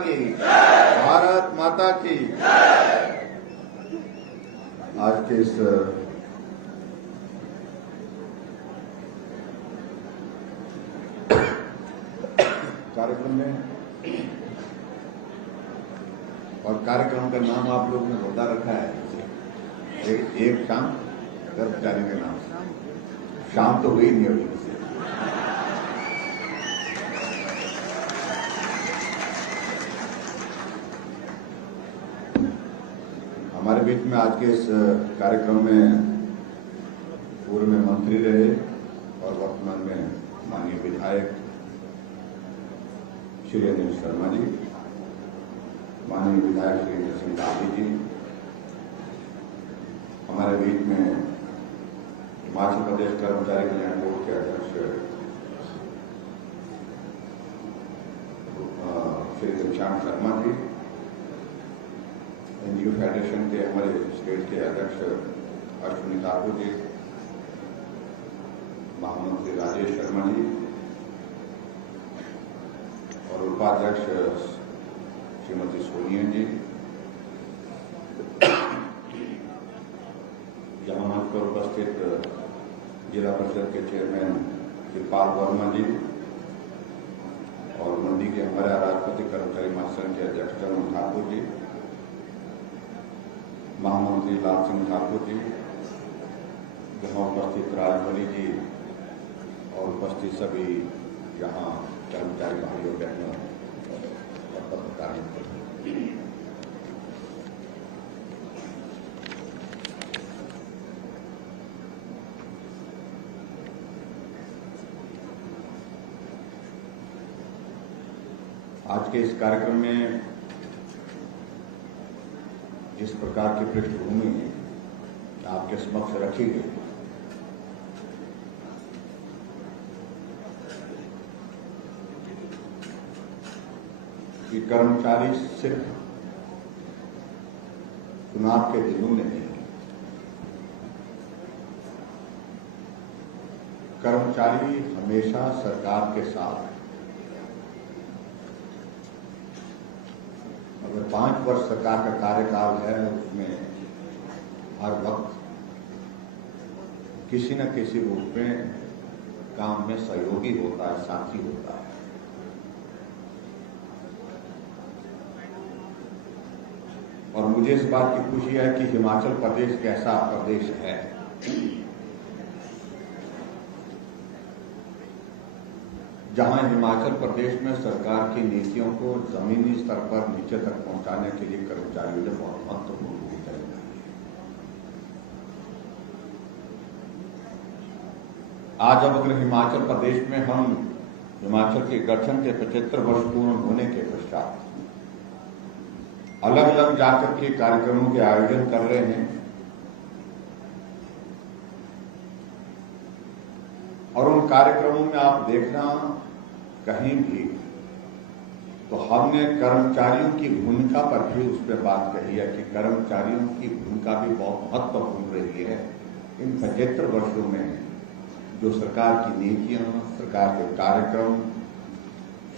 की, भारत माता की। आज के इस कार्यक्रम में, और कार्यक्रम का नाम आप लोग ने बता रखा है एक शाम कर्मचारी के नाम। शाम तो हुई नहीं अभी। हमारे बीच में आज के इस कार्यक्रम में पूर्व में मंत्री रहे और वर्तमान में माननीय विधायक श्री अनिल शर्मा जी, माननीय विधायक श्री नरसिंह दादी जी, हमारे बीच में हिमाचल प्रदेश कर्मचारी कल्याण बोर्ड के अध्यक्ष श्री घनश्याम शर्मा जी, एनजीओ फेडरेशन के हमारे स्टेट के अध्यक्ष अश्विनी ठाकुर जी, महामंत्री राजेश शर्मा जी और उपाध्यक्ष श्रीमती सोनिया जी, यहाँ मंच पर उपस्थित जिला परिषद के चेयरमैन कृपाल वर्मा जी और मंडी के हमारे राष्ट्रपति कर्मचारी महासंघ के अध्यक्ष चरण ठाकुर जी, महामंत्री लाल सिंह ठाकुर जी, यहाँ उपस्थित राजभरी जी और उपस्थित सभी यहाँ कर्मचारी भाइयों बहनों और पत्रकारों को आज के इस कार्यक्रम में जिस प्रकार की पृष्ठभूमि आपके समक्ष रखी गई, कि कर्मचारी सिर्फ चुनाव के दिनों में नहीं, कर्मचारी हमेशा सरकार के साथ। अगर 5 वर्ष सरकार का कार्यकाल है, उसमें हर वक्त किसी न किसी रूप में काम में सहयोगी होता है, साथी होता है। और मुझे इस बात की खुशी है कि हिमाचल प्रदेश एक ऐसा प्रदेश है जहां हिमाचल प्रदेश में सरकार की नीतियों को जमीनी स्तर पर नीचे तक पहुंचाने के लिए कर्मचारियों ने बहुत महत्वपूर्ण भूमिका निभाई है। आज अब अगर हिमाचल प्रदेश में हम हिमाचल के गठन के 75 वर्ष पूर्ण होने के पश्चात अलग अलग जाकर के कार्यक्रमों के आयोजन कर रहे हैं और उन कार्यक्रमों में आप देखना कहीं भी तो हमने कर्मचारियों की भूमिका पर भी उस पर बात कही है कि कर्मचारियों की भूमिका भी बहुत महत्वपूर्ण रही है इन 75 वर्षों में। जो सरकार की नीतियां, सरकार के कार्यक्रम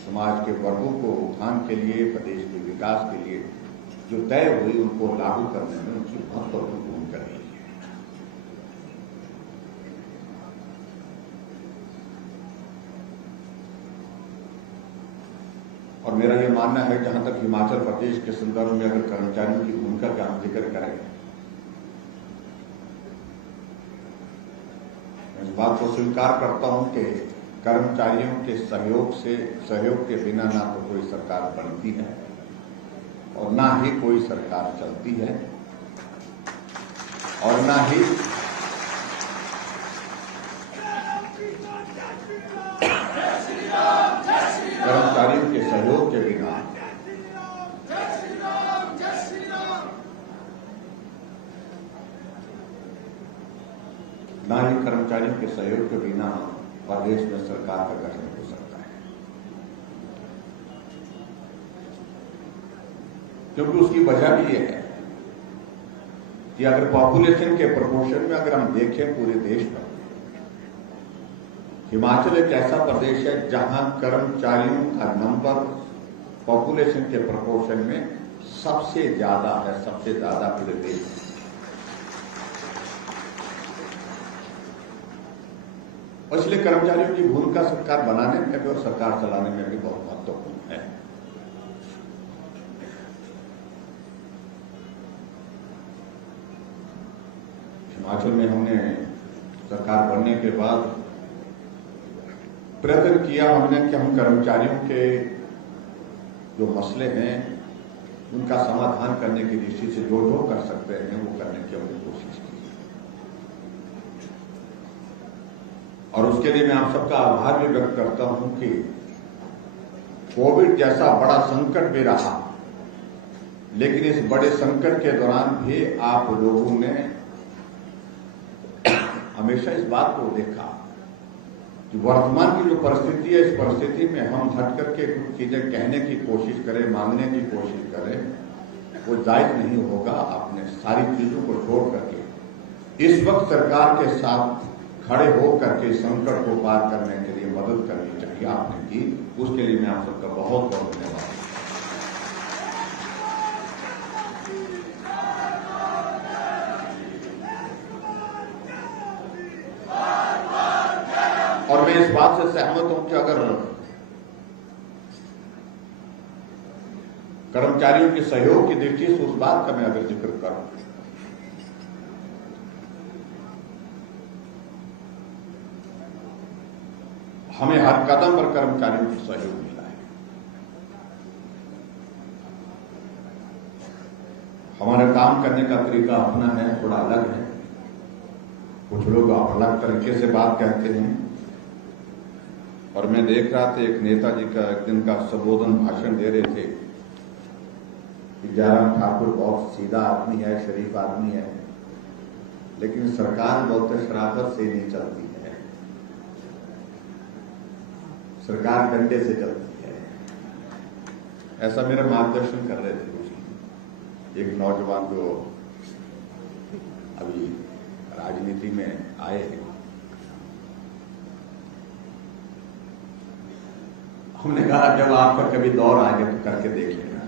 समाज के वर्गों को उत्थान के लिए, प्रदेश के विकास के लिए जो तय हुई, उनको लागू करने में उनकी महत्वपूर्ण भूमिका रही है। और मेरा यह मानना है, जहां तक हिमाचल प्रदेश के संदर्भ में अगर कर्मचारियों की भूमिका का हम जिक्र करें, मैं इस बात को स्वीकार करता हूं कि कर्मचारियों के सहयोग के बिना ना तो कोई सरकार बनती है और ना ही कोई सरकार चलती है और ना ही कर्मचारियों के सहयोग के बिना ना ही कर्मचारियों के सहयोग के बिना प्रदेश में सरकार का गठन हो सकता है, क्योंकि उसकी वजह भी यह है कि अगर पॉपुलेशन के प्रोपोर्शन में अगर हम देखें पूरे देश में, हिमाचल एक ऐसा प्रदेश है जहां कर्मचारियों का नंबर पॉपुलेशन के प्रोपोर्शन में सबसे ज्यादा है, सबसे ज्यादा पूरे देश में। और इसलिए कर्मचारियों की भूमिका सरकार बनाने में भी और सरकार चलाने में भी बहुत महत्वपूर्ण है। हिमाचल में हमने सरकार बनने के बाद प्रयत्न किया हमने कि हम कर्मचारियों के जो मसले हैं उनका समाधान करने की दृष्टि से जो कर सकते हैं वो करने की हमने कोशिश की, और उसके लिए मैं आप सबका आभार भी व्यक्त करता हूं कि कोविड जैसा बड़ा संकट भी रहा, लेकिन इस बड़े संकट के दौरान भी आप लोगों ने हमेशा इस बात को देखा कि वर्तमान की जो परिस्थिति है, इस परिस्थिति में हम हट करके कुछ चीजें कहने की कोशिश करें, मांगने की कोशिश करें, वो जायज नहीं होगा। आपने सारी चीजों को छोड़ करके इस वक्त सरकार के साथ खड़े हो करके संकट को पार करने के लिए मदद करनी चाहिए, आपने की। उसके लिए मैं आप सबका बहुत बहुत धन्यवाद। और मैं इस बात से सहमत हूं कि अगर कर्मचारियों के सहयोग की दृष्टि से उस बात का मैं अगर जिक्र करूं, हमें हर कदम पर कर्मचारियों का सहयोग मिला है। हमारा काम करने का तरीका अपना है, थोड़ा अलग है। कुछ लोग अलग तरीके से बात कहते हैं, और मैं देख रहा था एक नेताजी का एक दिन का संबोधन भाषण दे रहे थे कि जयराम ठाकुर बहुत सीधा आदमी है, शरीफ आदमी है, लेकिन सरकार बहुत शराफत से नहीं चलती है, सरकार डंडे से चलती है। ऐसा मेरा मार्गदर्शन कर रहे थे एक नौजवान जो अभी राजनीति में आए हैं। हमने कहा जब आपका कभी दौर आ गया तो करके देख लेना।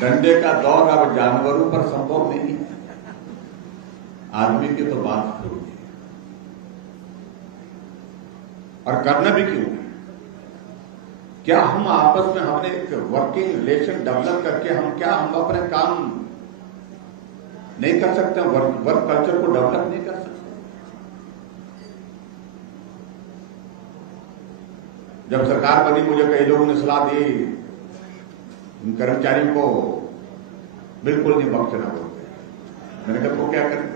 डंडे का दौर अब जानवरों पर संभव नहीं है, आदमी की तो बात जरूरी है, और करना भी क्यों? क्या हम आपस में हमने एक वर्किंग रिलेशन डेवलप करके हम अपने काम नहीं कर सकते? वर्क कल्चर को डेवलप नहीं कर सकते? जब सरकार बनी मुझे कई लोगों ने सलाह दी कर्मचारियों को बिल्कुल नहीं बख्शना बोलते। मैंने कहा तो क्या करें,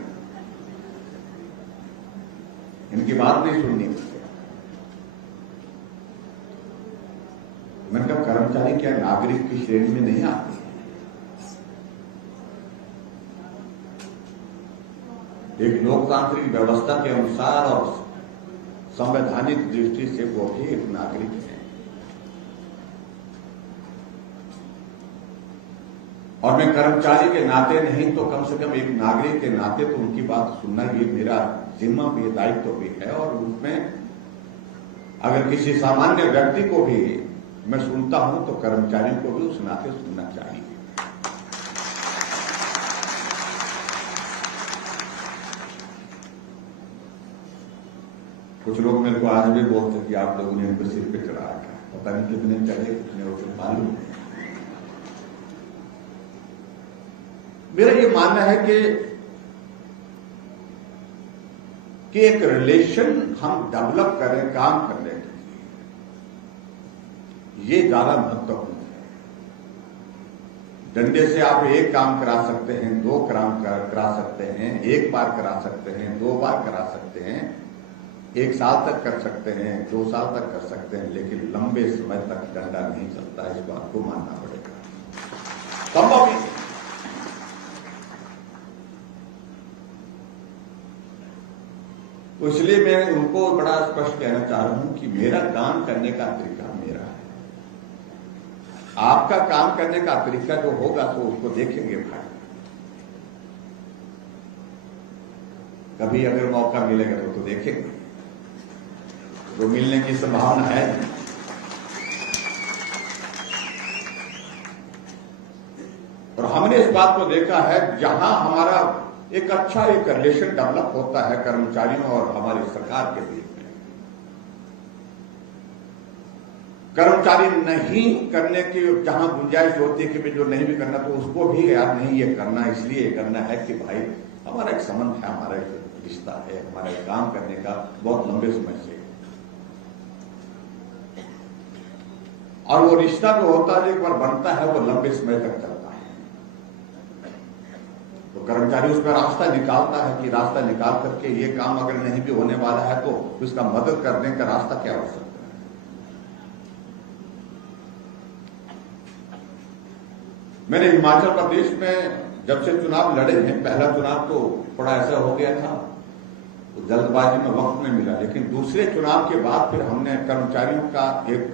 इनकी बात नहीं सुननी। मैंने कहा कर्मचारी क्या नागरिक की श्रेणी में नहीं आते? एक लोकतांत्रिक व्यवस्था के अनुसार और संवैधानिक दृष्टि से वो भी एक नागरिक है, और मैं कर्मचारी के नाते नहीं तो कम से कम एक नागरिक के नाते तो उनकी बात सुनना ये मेरा जिम्मा भी, दायित्व भी है। और उसमें अगर किसी सामान्य व्यक्ति को भी मैं सुनता हूं तो कर्मचारियों को भी उस नाते सुनना चाहिए। कुछ लोग मेरे को आज भी बोलते कि आप लोगों ने इनको सिर पे चढ़ा रखा, पता नहीं कितने चढ़े, कितने उसे मालूम। मेरा ये मानना है कि एक रिलेशन हम डेवलप करें काम करने के लिए, ये ज्यादा महत्वपूर्ण है। डंडे से आप एक काम करा सकते हैं, दो काम करा सकते हैं, एक बार करा सकते हैं, दो बार करा सकते हैं, एक साल तक कर सकते हैं, 2 साल तक कर सकते हैं, लेकिन लंबे समय तक डंडा नहीं चलता। इस बात को मानना पड़ेगा, संभव नहीं। तो इसलिए मैं उनको बड़ा स्पष्ट कहना चाह रहा हूं कि मेरा काम करने का तरीका मेरा है, आपका काम करने का तरीका जो होगा तो उसको देखेंगे भाई। कभी अगर मौका मिलेगा तो देखेंगे, जो मिलने की संभावना है। और हमने इस बात को देखा है, जहां हमारा एक अच्छा एक रिलेशन डेवलप होता है कर्मचारियों और हमारी सरकार के बीच में, कर्मचारी नहीं करने की जहां गुंजाइश होती है कि जो नहीं भी करना तो उसको भी यार नहीं ये करना, इसलिए करना है कि भाई हमारा एक संबंध है, हमारा एक रिश्ता है, हमारा एक काम करने का बहुत लंबे समय से, और वो रिश्ता जो होता है एक बार बनता है वो लंबे समय तक चलता है। तो कर्मचारी उसका रास्ता निकालता है कि रास्ता निकाल करके ये काम अगर नहीं भी होने वाला है तो उसका मदद करने का रास्ता क्या हो सकता है। मैंने हिमाचल प्रदेश में जब से चुनाव लड़े हैं, पहला चुनाव तो थोड़ा ऐसा हो गया था, तो जल्दबाजी में वक्त नहीं मिला, लेकिन दूसरे चुनाव के बाद फिर हमने कर्मचारियों का एक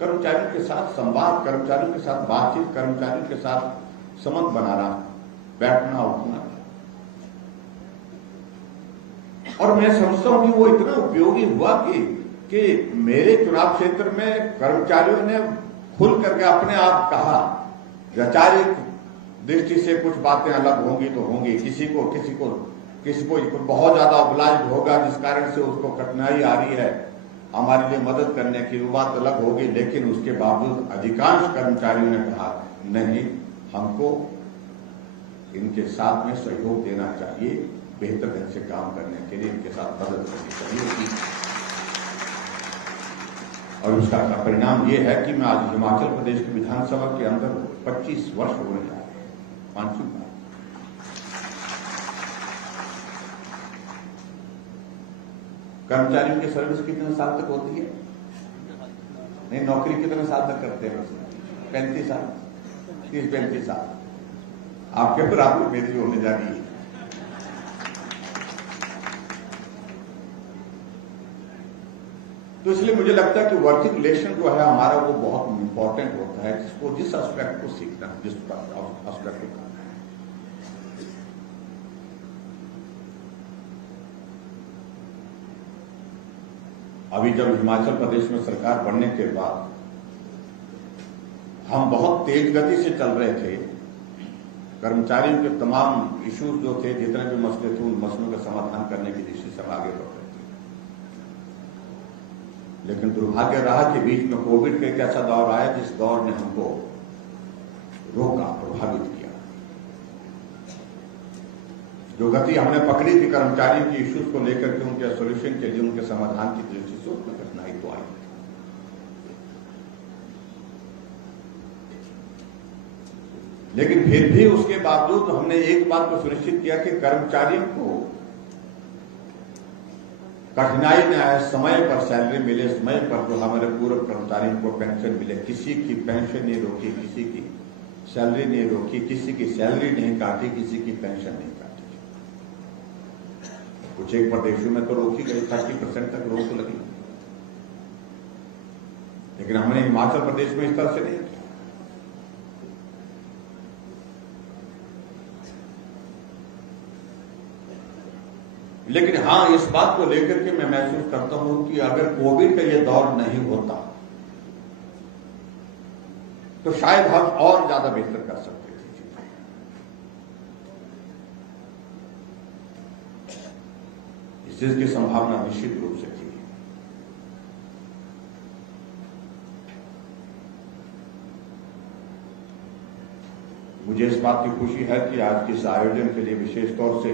कर्मचारियों के साथ संवाद, कर्मचारियों के साथ बातचीत, कर्मचारियों के साथ संबंध बनाना, बैठना उठना, और मैं समझता हूं कि वो इतना उपयोगी हुआ कि मेरे चुनाव क्षेत्र में कर्मचारियों ने खुल करके अपने आप कहा, वैचारिक दृष्टि से कुछ बातें अलग होंगी तो होंगी, किसी को बहुत ज्यादा ऑब्लाइज होगा जिस कारण से उसको कठिनाई आ रही है हमारे लिए मदद करने की, वो बात अलग होगी, लेकिन उसके बावजूद अधिकांश कर्मचारियों ने कहा नहीं, हमको इनके साथ में सहयोग देना चाहिए, बेहतर ढंग से काम करने के लिए इनके साथ मदद करनी चाहिए। और उसका परिणाम ये है कि मैं आज हिमाचल प्रदेश की विधानसभा के अंदर 25 वर्ष होने जा रहे हैं, 5वीं बार। कर्मचारियों की सर्विस कितने साल तक होती है? नहीं, नौकरी कितने साल तक करते हैं? 35 साल, 30-35 साल। आपके बराबर मेरी होने जा रही है। तो इसलिए मुझे लगता है कि वर्किंग रिलेशन जो है हमारा वो बहुत इंपॉर्टेंट होता है, जिसको जिस एस्पेक्ट को सीखना है, जिस एस्पेक्ट को करना है। अभी जब हिमाचल प्रदेश में सरकार बनने के बाद हम बहुत तेज गति से चल रहे थे, कर्मचारियों के तमाम इश्यूज जो थे, जितने भी मसले थे, उन मसलों का समाधान करने की दृष्टि से हम आगे बढ़ रहे थे। लेकिन दुर्भाग्य रहा कि बीच में कोविड का एक ऐसा दौर आया जिस दौर ने हमको रोका, प्रभावित किया। जो गति हमने पकड़ी थी कर्मचारियों की इश्यूज को लेकर के, उनके सोल्यूशन के लिए, उनके समाधान की दृष्टि से, उसमें कठिनाई तो आई। लेकिन फिर भी उसके बावजूद हमने एक बात को सुनिश्चित किया कि कर्मचारियों को कठिनाई न आए, समय पर सैलरी मिले, समय पर जो हमारे पूर्व कर्मचारियों को पेंशन मिले, किसी की पेंशन नहीं रोकी, किसी की सैलरी नहीं रोकी, किसी की सैलरी नहीं काटी, किसी की पेंशन नहीं काटी। कुछ एक प्रदेशों में तो रोकी गई, 30% तक रोक लगी, लेकिन हमने हिमाचल प्रदेश में इस तरह से नहीं किया। लेकिन हां, इस बात को लेकर के मैं महसूस करता हूं कि अगर कोविड का ये दौर नहीं होता तो शायद हम और ज्यादा बेहतर कर सकते थे। इस चीज की संभावना निश्चित रूप से थी। मुझे इस बात की खुशी है कि आज के इस आयोजन के लिए विशेष तौर से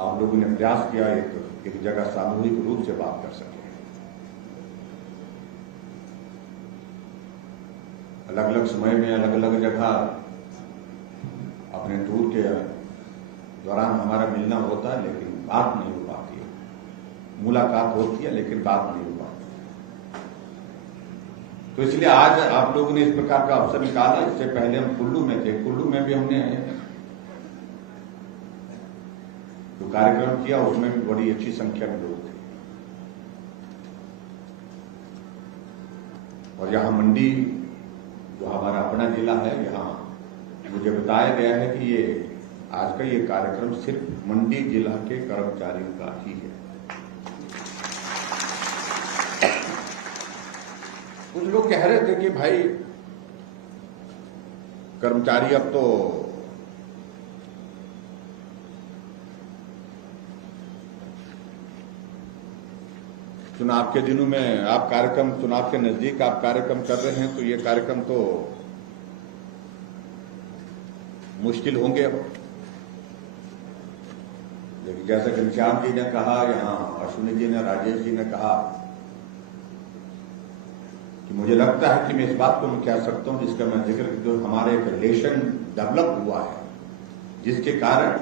आप लोगों ने प्रयास किया एक जगह सामूहिक रूप से बात कर सके। अलग अलग समय में अलग अलग जगह अपने टूर के दौरान हमारा मिलना होता है, लेकिन बात नहीं हो पाती है। मुलाकात होती है लेकिन बात नहीं हो पाती। तो इसलिए आज आप लोगों ने इस प्रकार का अवसर निकाला। इससे पहले हम कुल्लू में थे, कुल्लू में भी हमने जो कार्यक्रम किया उसमें भी बड़ी अच्छी संख्या में लोग थे। और यहां मंडी जो हमारा अपना जिला है, यहां मुझे बताया गया है कि ये आज का ये कार्यक्रम सिर्फ मंडी जिला के कर्मचारियों का ही है। कुछ लोग कह रहे थे कि भाई कर्मचारी अब तो चुनाव के दिनों में आप कार्यक्रम, चुनाव के नजदीक आप कार्यक्रम कर रहे हैं, तो ये कार्यक्रम तो मुश्किल होंगे। लेकिन जैसे घनश्याम जी ने कहा, यहां अश्विनी जी ने, राजेश जी ने कहा कि मुझे लगता है कि मैं इस बात को मैं कह सकता हूं जिसका मैं जिक्र, जो हमारे एक रिलेशन डेवलप हुआ है, जिसके कारण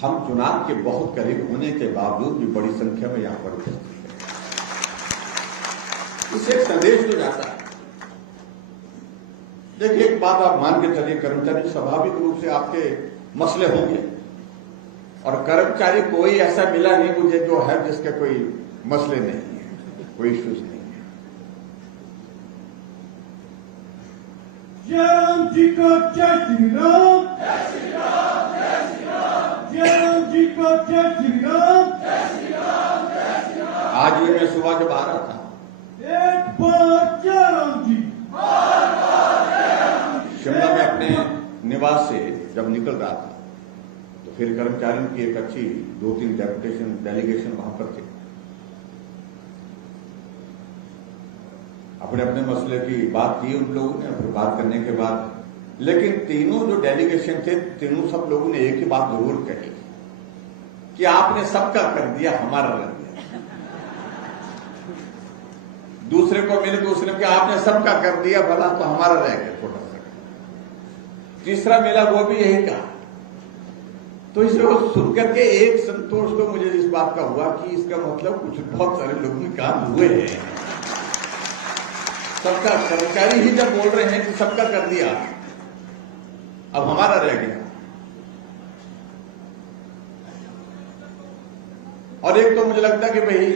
हम चुनाव के बहुत करीब होने के बावजूद भी बड़ी संख्या में यहां पर उपस्थित हैं। इससे एक संदेश तो जाता है। देखिए, एक बात आप मान के चलिए, कर्मचारी स्वाभाविक रूप से आपके मसले होंगे, और कर्मचारी कोई ऐसा मिला नहीं मुझे जो है जिसके कोई मसले नहीं है, कोई इश्यूज नहीं है। जय राम जी को जय श्री राम, जय श्री राम, जय श्री राम, जय राम जी को जय श्री राम, जय श्री राम, जय श्री राम। आज भी मैं सुबह जब आ रहा था, एक बार जय राम जी, बार बार जय राम जी। शिमला में अपने निवास से जब निकल रहा था, तो फिर कर्मचारियों की एक अच्छी 2-3 डेलीगेशन वहां पर थे। अपने अपने मसले की बात की उन लोगों ने, फिर बात करने के बाद, लेकिन तीनों जो डेलीगेशन थे, तीनों सब लोगों ने एक ही बात जरूर कही कि आपने सबका कर दिया, हमारा रह गया। दूसरे को मिले तो उसने कहा आपने सबका कर दिया, भला तो हमारा रह गया छोटा सा। तीसरा मिला, वो भी यही कहा। तो इसे वो सुनकर के एक संतोष तो मुझे इस बात का हुआ कि इसका मतलब कुछ बहुत सारे लोगों के काम हुए हैं। सबका, कर्मचारी ही जब बोल रहे हैं कि सबका कर दिया, अब हमारा रह गया। और एक तो मुझे लगता है कि भाई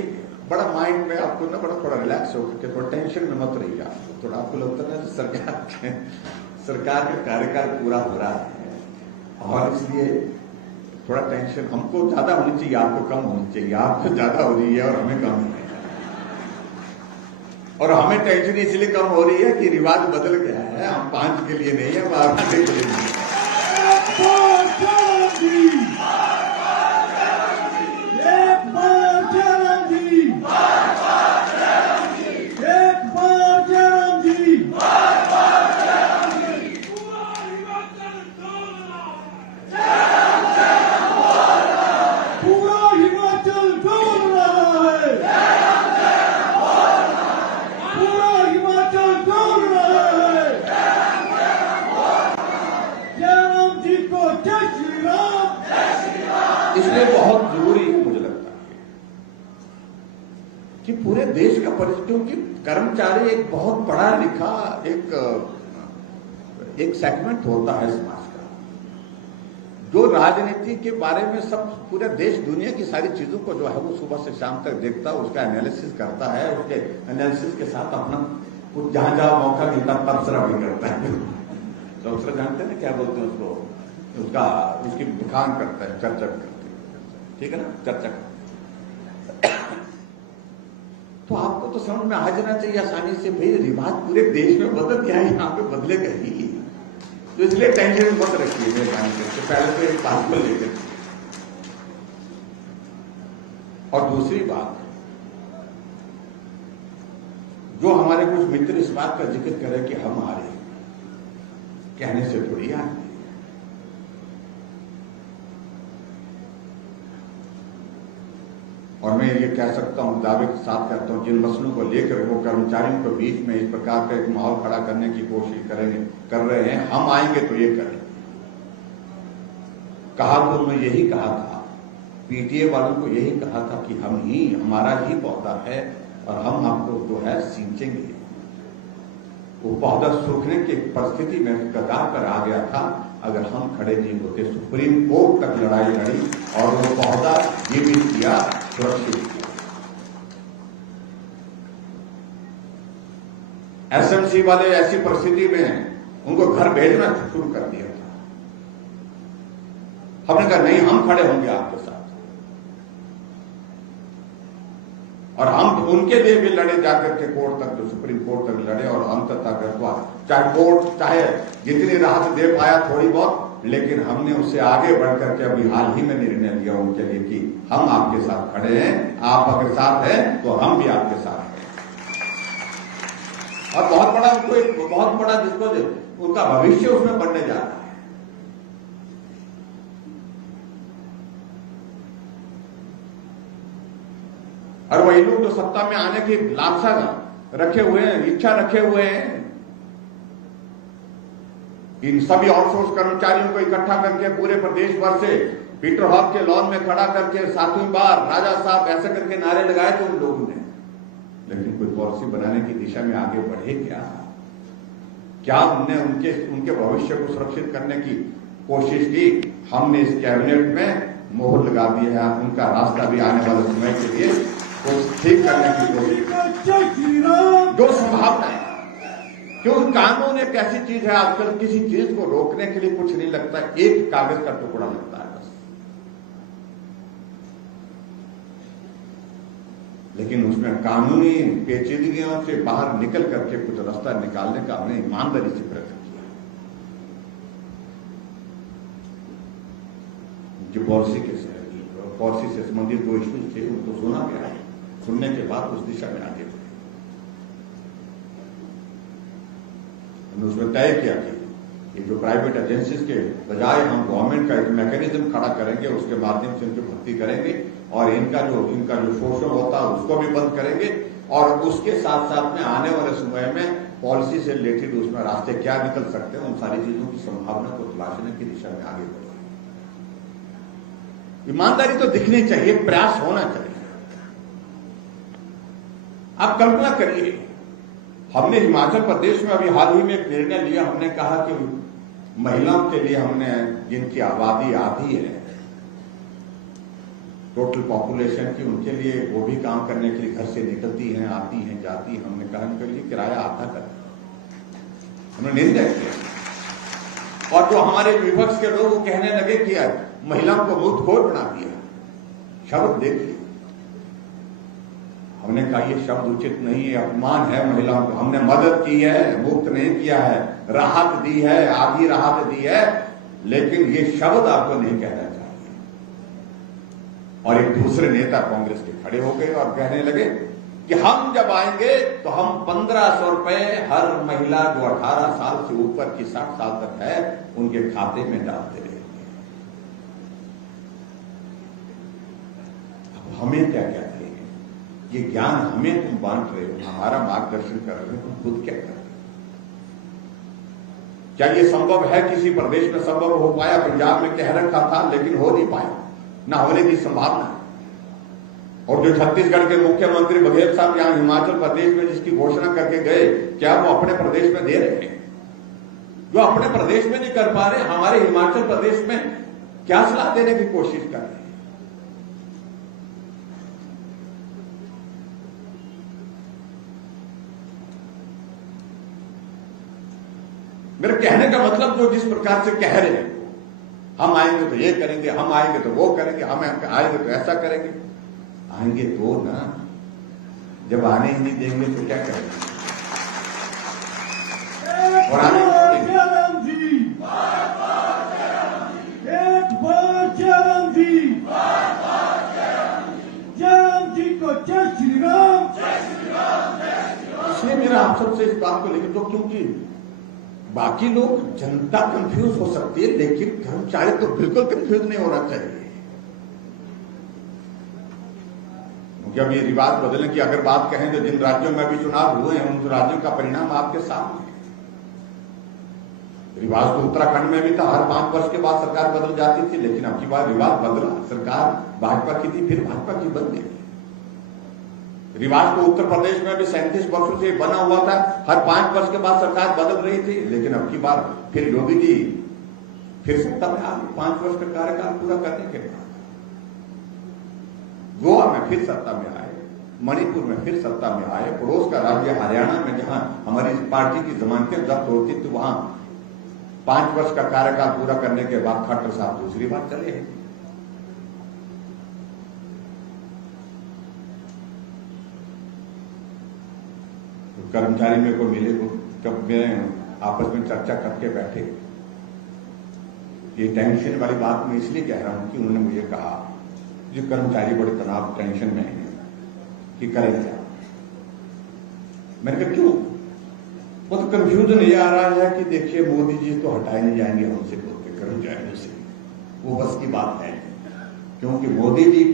बड़ा माइंड में आपको ना बड़ा थोड़ा रिलैक्स होकर के थोड़ा टेंशन में मत रहिएगा। थोड़ा आपको लगता है ना सरकार का कार्यकाल पूरा हो रहा है, और इसलिए थोड़ा टेंशन हमको ज्यादा होनी चाहिए, आपको कम होनी चाहिए। आपको ज्यादा हो रही है और हमें कम हो रही है, और हमें टेंशन इसलिए कम हो रही है कि रिवाज बदल गया है। हम 5 के लिए नहीं है, 12 के लिए नहीं है। इसलिए बहुत जरूरी है मुझे लगता है कि पूरे देश का परिचय, क्योंकि कर्मचारी एक बहुत पढ़ा लिखा एक सेगमेंट होता है समाज का, जो राजनीति के बारे में सब पूरे देश दुनिया की सारी चीजों को जो है वो सुबह से शाम तक देखता है, उसका एनालिसिस करता है, उसके एनालिसिस के साथ अपना जहां जहां मौका मिलता तबसरा भी करता है। तबसरा जानते हैं ना क्या बोलते हैं उसको, उसकी बखान करता है, चर्चा करता है, ठीक है ना, चर्चा करता है। तो आपको तो समझ में आ जाना चाहिए आसानी से, भाई रिवाज पूरे देश में बदल गया है, यहाँ पे बदलेगा ही। तो इसलिए टेंशन मत रखिए मेरे काम से, पहले तो एक बात को लेकर। और दूसरी बात, जो हमारे कुछ मित्र इस बात का जिक्र करें कि हम आ रहे, कहने से थोड़ी आते। और मैं ये कह सकता हूं, दावे के साथ कहता हूं, जिन मसलों को लेकर वो कर्मचारियों के बीच में इस प्रकार का एक माहौल खड़ा करने की कोशिश कर रहे हैं, हम आएंगे तो ये करें। कहा तो उन्होंने यही कहा था, पीटीए वालों को यही कहा था कि हमारा ही पौधा है और हम आपको जो है सींचेंगे। वो पौधा सूखने की परिस्थिति में कगार पर आ गया था। अगर हम खड़े नहीं होते, सुप्रीम कोर्ट तक लड़ाई लड़ी और वो पौधा जीवित किया, सुरक्षित किया। एसएमसी वाले ऐसी परिस्थिति में उनको घर भेजना शुरू कर दिया था। हमने कहा नहीं, हम खड़े होंगे आपके साथ। और हम उनके लिए भी लड़े, जाकर के कोर्ट तक, जो सुप्रीम कोर्ट तक लड़े, और अंततः गठवा चाहे कोर्ट चाहे जितनी राहत दे पाया थोड़ी बहुत, लेकिन हमने उससे आगे बढ़ करके अभी हाल ही में निर्णय लिया उनके लिए कि हम आपके साथ खड़े हैं, आप अगर साथ हैं तो हम भी आपके साथ हैं। और बहुत बड़ा उनको एक बहुत बड़ा जिसको उनका भविष्य उसमें बनने जा रहा है। और वही लोग जो सत्ता में आने की लालसा रखे हुए हैं, इच्छा रखे हुए हैं, इन सभी आउटसोर्स कर्मचारियों को इकट्ठा करके पूरे प्रदेश भर से पीटर हॉफ के लॉन में खड़ा करके 7वीं बार राजा साहब ऐसे करके नारे लगाए थे उन लोगों ने, लेकिन कोई पॉलिसी बनाने की दिशा में आगे बढ़े क्या हमने उनके भविष्य को सुरक्षित करने की कोशिश की? हमने इस कैबिनेट में मोहर लगा दी है, उनका रास्ता भी आने वाले समय के लिए ठीक करने की कोशिश, जो संभावना है। क्योंकि कानून एक ऐसी चीज है, आजकल किसी चीज को रोकने के लिए कुछ नहीं लगता, एक कागज का टुकड़ा लगता है बस, लेकिन उसमें कानूनी पेचीदगियों से बाहर निकल करके कुछ रास्ता निकालने का हमने ईमानदारी से प्रयत्न किया। जो पॉलिसी से संबंधित जो इश्यूज थे उनको सुना गया, सुनने के बाद उस दिशा में आगे बढ़े। हमने उसमें तय किया कि ये जो प्राइवेट एजेंसीज के बजाय हम गवर्नमेंट का एक मैकेनिज्म खड़ा करेंगे, उसके माध्यम से इनको भर्ती करेंगे और इनका जो शोषण होता है उसको भी बंद करेंगे, और उसके साथ साथ में आने वाले समय में पॉलिसी से रिलेटेड उसमें रास्ते क्या निकल सकते हैं, उन सारी चीजों की संभावना को तलाशने की दिशा में आगे बढ़े। ईमानदारी तो दिखनी चाहिए, प्रयास होना चाहिए। आप कल्पना करिए, हमने हिमाचल प्रदेश में अभी हाल ही में एक निर्णय लिया, हमने कहा कि महिलाओं के लिए हमने, जिनकी आबादी आधी है टोटल पॉपुलेशन की, उनके लिए वो भी काम करने के लिए घर से निकलती हैं, आती हैं, जाती हैं, हमने कहा उनके लिए किराया आधा कर, हमने निर्णय किया। और जो हमारे विपक्ष के लोग वो कहने लगे कि महिलाओं को मुफ्तखोर बना दिया, शब्द देखिए, हमने कहा ये शब्द उचित नहीं है, अपमान है महिलाओं को। हमने मदद की है, मुफ्त नहीं किया है, राहत दी है, आधी राहत दी है, लेकिन ये शब्द आपको नहीं कहना चाहिए। और एक दूसरे नेता कांग्रेस के खड़े हो गए और कहने लगे कि हम जब आएंगे तो हम 1500 रुपए हर महिला जो 18 साल से ऊपर की 60 साल तक है उनके खाते में डालते रहेंगे। अब हमें क्या कहते हैं, ये ज्ञान हमें तुम बांट रहे हो, हमारा मार्गदर्शन कर रहे हो, तुम खुद क्या कर रहे हो? क्या ये संभव है? किसी प्रदेश में संभव हो पाया, पंजाब में कह रखा था लेकिन हो नहीं पाया, ना होने की संभावना है। और जो छत्तीसगढ़ के मुख्यमंत्री बघेल साहब यहां हिमाचल प्रदेश में जिसकी घोषणा करके गए, क्या वो अपने प्रदेश में दे रहे हैं? जो अपने प्रदेश में नहीं कर पा रहे, हमारे हिमाचल प्रदेश में क्या सलाह देने की कोशिश कर रहे हैं? मेरे कहने का मतलब जो जिस प्रकार से कह रहे हैं, हम आएंगे तो ये करेंगे, हम आएंगे तो वो करेंगे, हम आएंगे तो ऐसा करेंगे, आएंगे तो ना, जब आने ही नहीं देंगे तो क्या करेंगे? और आने इसलिए मेरा आप सबसे इस बात को लेकर, तो क्योंकि बाकी लोग, जनता कंफ्यूज हो सकती है, लेकिन कर्मचारी तो बिल्कुल कंफ्यूज नहीं होना चाहिए। जब ये रिवाज बदलने की अगर बात कहें तो जिन राज्यों में भी चुनाव हुए हैं उन राज्यों का परिणाम आपके सामने है। रिवाज तो उत्तराखंड में भी था, हर 5 वर्ष के बाद सरकार बदल जाती थी, लेकिन अब की बार रिवाज बदला, सरकार भाजपा की थी, फिर भाजपा की बन गई। रिवाज तो उत्तर प्रदेश में भी 37 वर्षों से बना हुआ था, हर 5 वर्ष के बाद सरकार बदल रही थी, लेकिन अब की बार फिर योगी जी फिर सत्ता में आ गए 5 वर्ष का कार्यकाल पूरा करने के बाद। गोवा में फिर सत्ता में आए, मणिपुर में फिर सत्ता में आए, पड़ोस का राज्य हरियाणा में जहां हमारी पार्टी की जमानतें जब्त होती थी वहां 5 वर्ष का कार्यकाल पूरा करने के बाद खट्टर साहब दूसरी बार चले हैं। कर्मचारी मेरे को मिले, कब मैं आपस में चर्चा करके बैठे। ये टेंशन वाली बात मैं इसलिए कह रहा हूं कि उन्होंने मुझे कहा जो कर्मचारी बड़े तनाव टेंशन में है कि करें क्या। मैंने कहा क्यों? वो तो कंफ्यूजन ये आ रहा है कि देखिए मोदी जी तो हटाए नहीं जाएंगे हमसे बोलते कर्मचारियों से, वो बस की बात है, क्योंकि मोदी जी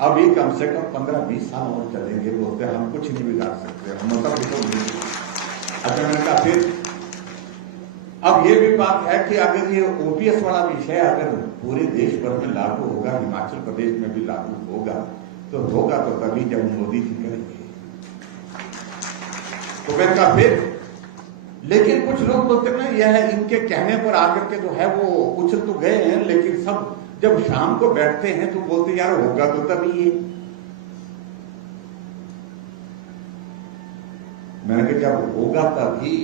अभी कम से कम 15-20 साल और चलेंगे, बोलते हम कुछ नहीं बिगाड़ सकते, हम मतलब। अच्छा, मैंने कहा फिर अब ये भी बात है कि अगर ये ओपीएस वाला विषय अगर पूरे देश भर में लागू होगा, हिमाचल प्रदेश में भी लागू होगा तो तभी जब मोदी जी करेंगे। तो मैंने कहा फिर, लेकिन कुछ लोग बोलते ना यह है इनके कहने पर आकर के जो है वो उछल तो गए हैं, लेकिन सब जब शाम को बैठते हैं तो बोलते यार होगा तो तभी ये। मैंने कहा जब होगा तभी,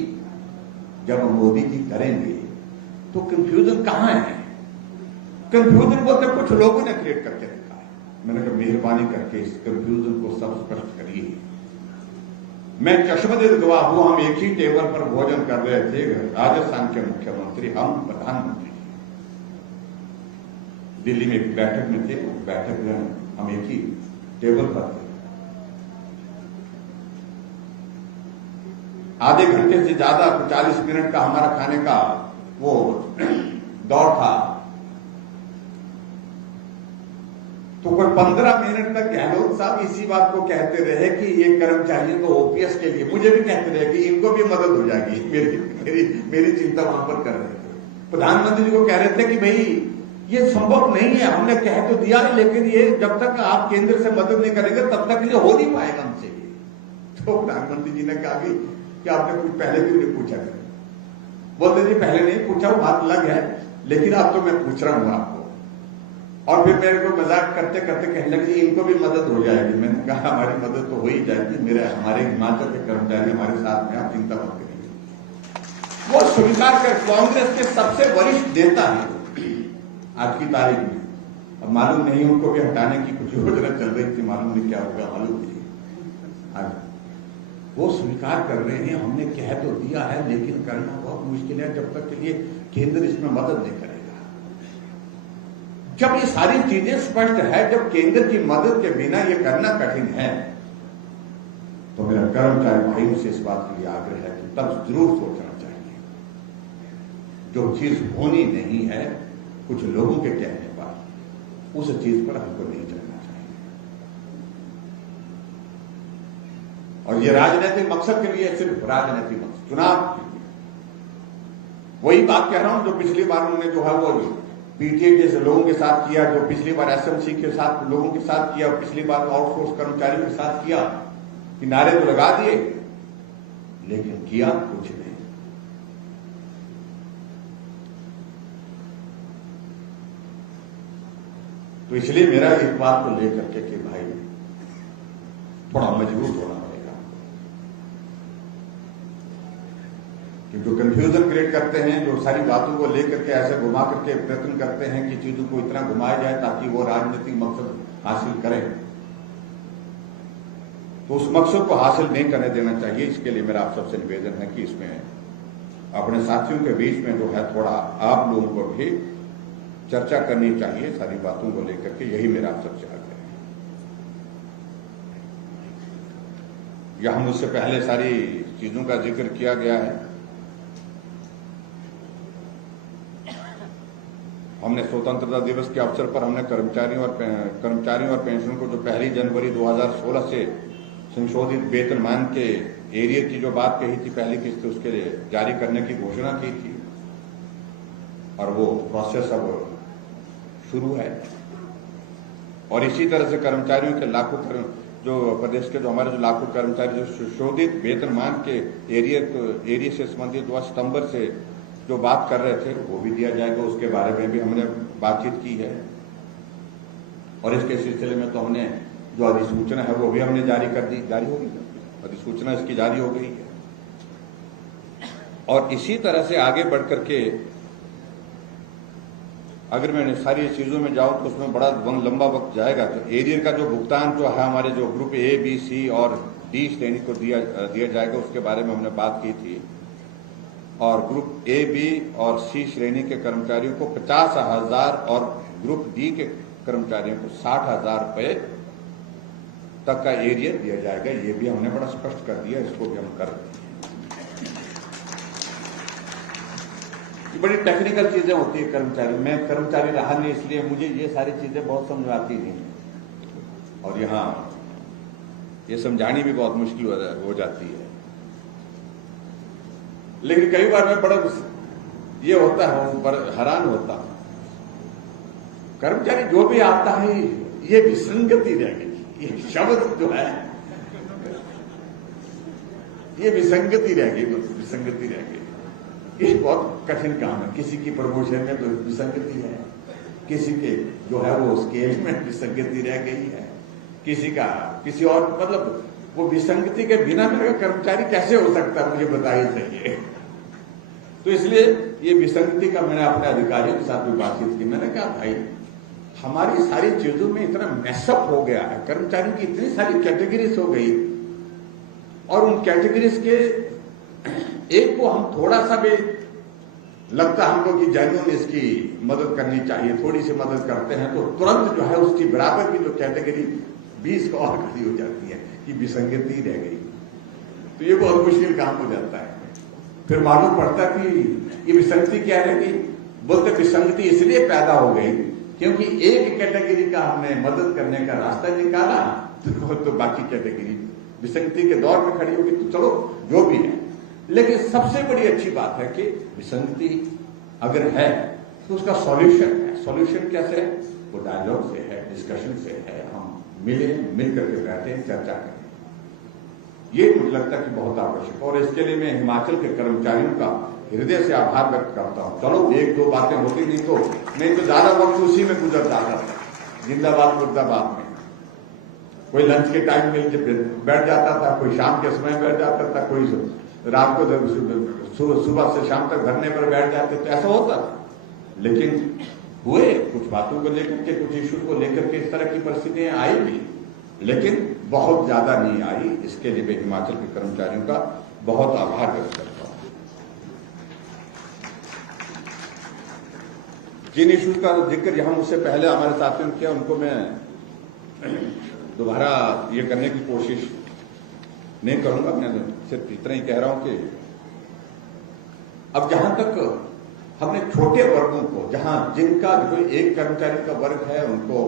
जब मोदी जी करेंगे तो कंफ्यूजन कहां है? कंफ्यूजन बोलते कुछ लोगों ने क्रिएट करके रखा है। मैंने कहा मेहरबानी करके इस कंफ्यूजन को सब स्पष्ट करिए। मैं चश्मदीद गवाह हूं, हम एक ही टेबल पर भोजन कर रहे थे, राजस्थान के मुख्यमंत्री, हम प्रधानमंत्री दिल्ली में एक बैठक में थे, बैठक में हम एक ही टेबल पर थे। आधे घंटे से ज्यादा 40 मिनट का हमारा खाने का वो दौर था, तो कोई 15 मिनट तक गहलोत साहब इसी बात को कहते रहे कि ये कर्मचारियों को ओपीएस के लिए, मुझे भी कहते रहे कि इनको भी मदद हो जाएगी। मेरी चिंता वहां पर कर रहे थे। प्रधानमंत्री जी को कह रहे थे कि भाई ये संभव नहीं है, हमने कह तो दिया है, लेकिन ये जब तक आप केंद्र से मदद नहीं करेंगे तब तक ये हो नहीं पाएगा हमसे। तो प्रधानमंत्री जी ने कहा कि आपने कुछ पहले भी नहीं पूछा करें। बोलते जी पहले नहीं पूछा, वो बात अलग है, लेकिन अब तो मैं पूछ रहा हूं आपको। और फिर मेरे को मजाक करते करते कहने लगे इनको भी मदद हो जाएगी। मैंने कहा हमारी मदद तो हो ही जाएगी, हमारे हिमाचल के कर्मचारी हमारे साथ में, आप चिंता मत करिए। वो स्वीकार कर, कांग्रेस के सबसे वरिष्ठ नेता है आज की तारीख में। अब मालूम नहीं उनको भी हटाने की कुछ योजना चल रही थी, मालूम नहीं क्या होगा, मालूम नहीं। आज वो स्वीकार कर रहे हैं हमने कह तो दिया है, लेकिन करना बहुत मुश्किल है जब तक के लिए केंद्र इसमें मदद नहीं करेगा। जब ये सारी चीजें स्पष्ट है, जब केंद्र की मदद के बिना ये करना कठिन है, तो मेरा कर्मचारी भाइयों से इस बात के लिए आग्रह है कि तब जरूर सोचना चाहिए। जो चीज होनी नहीं है कुछ लोगों के कहने पर, उस चीज पर हमको नहीं चलना चाहिए। और ये राजनीतिक मकसद के लिए, सिर्फ राजनीतिक मकसद, चुनाव के लिए, वही बात कह रहा हूं जो पिछली बार उन्होंने जो है वो पीटीए के लोगों के साथ किया, जो पिछली बार एसएमसी के साथ लोगों के साथ किया, पिछली बार आउटसोर्स कर्मचारियों के साथ किया, कि नारे तो लगा दिए लेकिन किया कुछ नहीं। तो इसलिए मेरा एक बात को लेकर के कि भाई थोड़ा मजबूत होना पड़ेगा, कि जो कंफ्यूजन क्रिएट करते हैं, जो सारी बातों को लेकर के ऐसे घुमा करके प्रयत्न करते हैं कि चीजों को इतना घुमाया जाए ताकि वो राजनीतिक मकसद हासिल करें, तो उस मकसद को हासिल नहीं करने देना चाहिए। इसके लिए मेरा आप सबसे निवेदन है कि इसमें अपने साथियों के बीच में जो है थोड़ा आप लोगों को भी चर्चा करनी चाहिए सारी बातों को लेकर के, यही मेरा आप सबसे आग्रह है। यहां मुझसे पहले सारी चीजों का जिक्र किया गया है। हमने स्वतंत्रता दिवस के अवसर पर हमने कर्मचारियों और पेंशनरों को जो 1 जनवरी 2016 से संशोधित वेतनमान के एरियर की जो बात कही थी, पहली किस्त उसके लिए जारी करने की घोषणा की थी, और वो प्रोसेस अब शुरू है। और इसी तरह से कर्मचारियों के लाखों जो प्रदेश के जो हमारे जो लाखों कर्मचारी जो संशोधित वेतनमान के एरिया से संबंधित 2 सितंबर से जो बात कर रहे थे वो भी दिया जाएगा, उसके बारे में भी हमने बातचीत की है। और इसके सिलसिले में तो हमने जो अधिसूचना है वो भी हमने जारी कर दी, जारी होगी, अधिसूचना इसकी जारी हो गई है। और इसी तरह से आगे बढ़ करके अगर मैं सारी चीजों में जाऊं तो उसमें बड़ा लंबा वक्त जाएगा। तो एरियर का जो भुगतान जो है हमारे जो ग्रुप ए, बी, सी और डी श्रेणी को दिया जाएगा, उसके बारे में हमने बात की थी। और ग्रुप ए, बी और सी श्रेणी के कर्मचारियों को 50,000 और ग्रुप डी के कर्मचारियों को 60,000 रुपये तक का एरियर दिया जाएगा। ये भी हमने बड़ा स्पष्ट कर दिया, इसको भी हम कर देंगे। ये बड़ी टेक्निकल चीजें होती है कर्मचारी। मैं कर्मचारी रहा नहीं, इसलिए मुझे ये सारी चीजें बहुत समझ आती नहीं, और यहां ये समझानी भी बहुत मुश्किल हो जाती है। लेकिन कई बार मैं बड़ा ये होता है, पर हैरान होता हूं, कर्मचारी जो भी आता है ये विसंगति रह गई। ये शब्द जो है ये विसंगति रह गई, विसंगति रह गई। ये बहुत कठिन काम है। किसी की प्रमोशन में तो विसंगति है, किसी के जो है वो स्केल में विसंगति रह गई है, किसी का किसी और, मतलब वो विसंगति के बिना मेरा कर्मचारी कैसे हो सकता है, मुझे बताइए चाहिए। तो इसलिए ये विसंगति का मैंने अपने अधिकारियों के साथ भी बातचीत की। मैंने कहा भाई हमारी सारी चीजों में इतना मैसअप हो गया है, कर्मचारियों की इतनी सारी कैटेगरीज हो गई, और उन कैटेगरीज के एक को हम थोड़ा सा भी लगता हमको कि जेन्युइन इसकी मदद करनी चाहिए, थोड़ी सी मदद करते हैं तो तुरंत जो है उसकी बराबर की जो कैटेगरी 20 को और खड़ी हो जाती है कि विसंगति रह गई। तो ये बहुत मुश्किल काम हो जाता है। फिर मालूम पड़ता कि ये विसंगति क्या रह गई। बोलते विसंगति इसलिए पैदा हो गई क्योंकि एक कैटेगरी का हमने मदद करने का रास्ता निकाला, तो बाकी कैटेगरी विसंगति के दौर में खड़ी होगी। तो चलो जो भी है, लेकिन सबसे बड़ी अच्छी बात है कि विसंगति अगर है तो उसका सॉल्यूशन है। सॉल्यूशन कैसे है? वो डायलॉग से है, डिस्कशन से है। हम मिल करके बैठे चर्चा करें, ये मुझे लगता है कि बहुत आवश्यक। और इसके लिए मैं हिमाचल के कर्मचारियों का हृदय से आभार व्यक्त करता हूं। चलो एक दो बातें होती नहीं तो ज्यादा वक्त उसी में गुजर जाता था, जिंदाबाद मुर्दाबाद में। कोई लंच के टाइम में बैठ जाता था, कोई शाम के समय बैठ जाता था, कोई रात को सुबह से शाम तक धरने पर बैठ जाते, तो ऐसा होता था। लेकिन हुए कुछ बातों को लेकर के, कुछ इश्यू को लेकर के इस तरह की परिस्थितियां आई भी, लेकिन बहुत ज्यादा नहीं आई। इसके लिए मैं हिमाचल के कर्मचारियों का बहुत आभार व्यक्त करता हूं। जिन इश्यूज का जिक्र यहां मुझसे पहले हमारे साथियों ने किया, उनको मैं दोबारा ये करने की कोशिश नहीं करूंगा। मैं सिर्फ इतना ही कह रहा हूं कि अब जहां तक हमने छोटे वर्गों को, जहां जिनका जो एक कर्मचारी का वर्ग है, उनको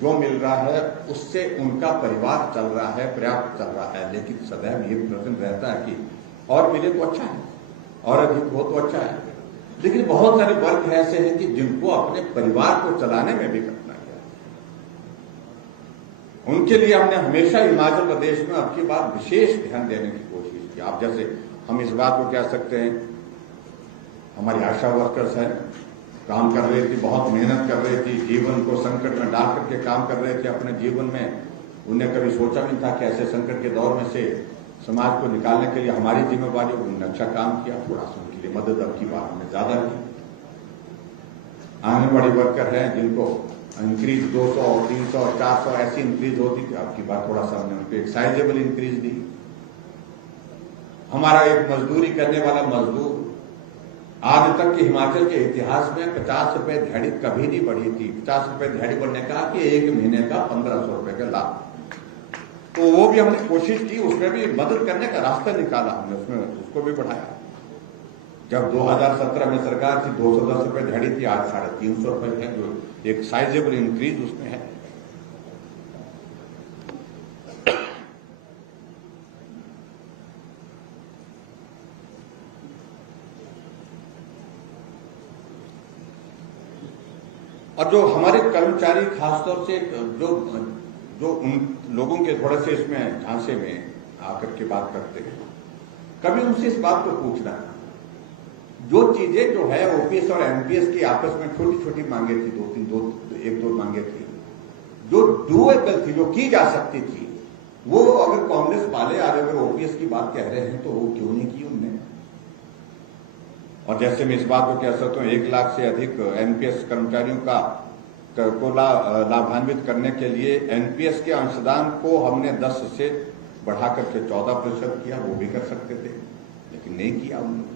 जो मिल रहा है उससे उनका परिवार चल रहा है, पर्याप्त चल रहा है। लेकिन सदैव ये प्रश्न रहता है कि और मिले तो अच्छा है, और अधिक हो तो अच्छा है। लेकिन बहुत सारे वर्ग ऐसे हैं कि जिनको अपने परिवार को चलाने में भी कठिनाई है। उनके लिए हमने हमेशा हिमाचल प्रदेश में अब की बार विशेष ध्यान देने की कोशिश की। आप जैसे हम इस बात को कह सकते हैं, हमारी आशा वर्कर्स हैं, काम कर रही थी, बहुत मेहनत कर रही थी, जीवन को संकट में डाल करके काम कर रहे थे अपने जीवन में। उन्हें कभी सोचा नहीं था कि ऐसे संकट के दौर में से समाज को निकालने के लिए हमारी जिम्मेवारी, उन्होंने अच्छा काम किया। थोड़ा सा उनके लिए मदद अब की बार हमने ज्यादा की। आंगनबाड़ी वर्कर हैं जिनको इंक्रीज 200, 300, 400 ऐसी इंक्रीज होती थी, अब की बार थोड़ा सा हमने उनको एक साइजेबल इंक्रीज दी। हमारा एक मजदूरी करने वाला मजदूर, आज तक के हिमाचल के इतिहास में 50 रुपए दिहाड़ी कभी नहीं बढ़ी थी। 50 रुपए दिहाड़ी बढ़ने का कि एक महीने का 1500 रुपए का लाभ, तो वो भी हमने कोशिश की, उसमें भी मदद करने का रास्ता निकाला हमने, उसमें उसको भी बढ़ाया। जब 2017 में सरकार थी 210 रुपए दिहाड़ी थी, आज 350 रुपए है, जो एक साइजेबल इंक्रीज उसमें है। और जो हमारे कर्मचारी खासतौर से जो उन लोगों के थोड़े से इसमें झांसे में आकर के बात करते हैं, कभी उनसे इस बात को पूछना, जो चीजें जो है ओपीएस और एमपीएस की आपस में छोटी छोटी मांगे थी, एक दो मांगे थी जो डूएबल थी, जो की जा सकती थी, वो अगर कांग्रेस वाले अगर ओपीएस की बात कह रहे हैं तो वो क्यों नहीं की उनने। और जैसे मैं इस बात को कह सकता हूं, 1 लाख से अधिक एनपीएस कर्मचारियों को लाभान्वित करने के लिए एनपीएस के अंशदान को हमने 10 से बढ़ा करके 14% किया, वो भी कर सकते थे, लेकिन नहीं किया उन्होंने।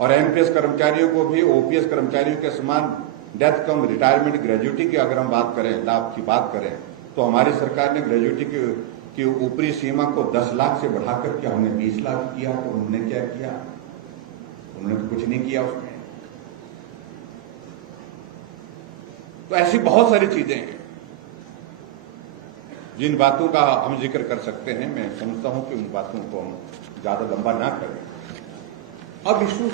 और एमपीएस कर्मचारियों को भी ओपीएस कर्मचारियों के समान डेथ कम रिटायरमेंट ग्रेजुएटी की अगर हम बात करें, लाभ की बात करें, तो हमारी सरकार ने ग्रेजुएटी की ऊपरी सीमा को 10 लाख से बढ़ा करके हमने 20 लाख किया। तो उन्होंने क्या किया? उन्होंने तो कुछ नहीं किया उसमें। तो ऐसी बहुत सारी चीजें हैं जिन बातों का हम जिक्र कर सकते हैं। मैं समझता हूं कि उन बातों को हम ज्यादा लंबा ना करें। अब इश्यूज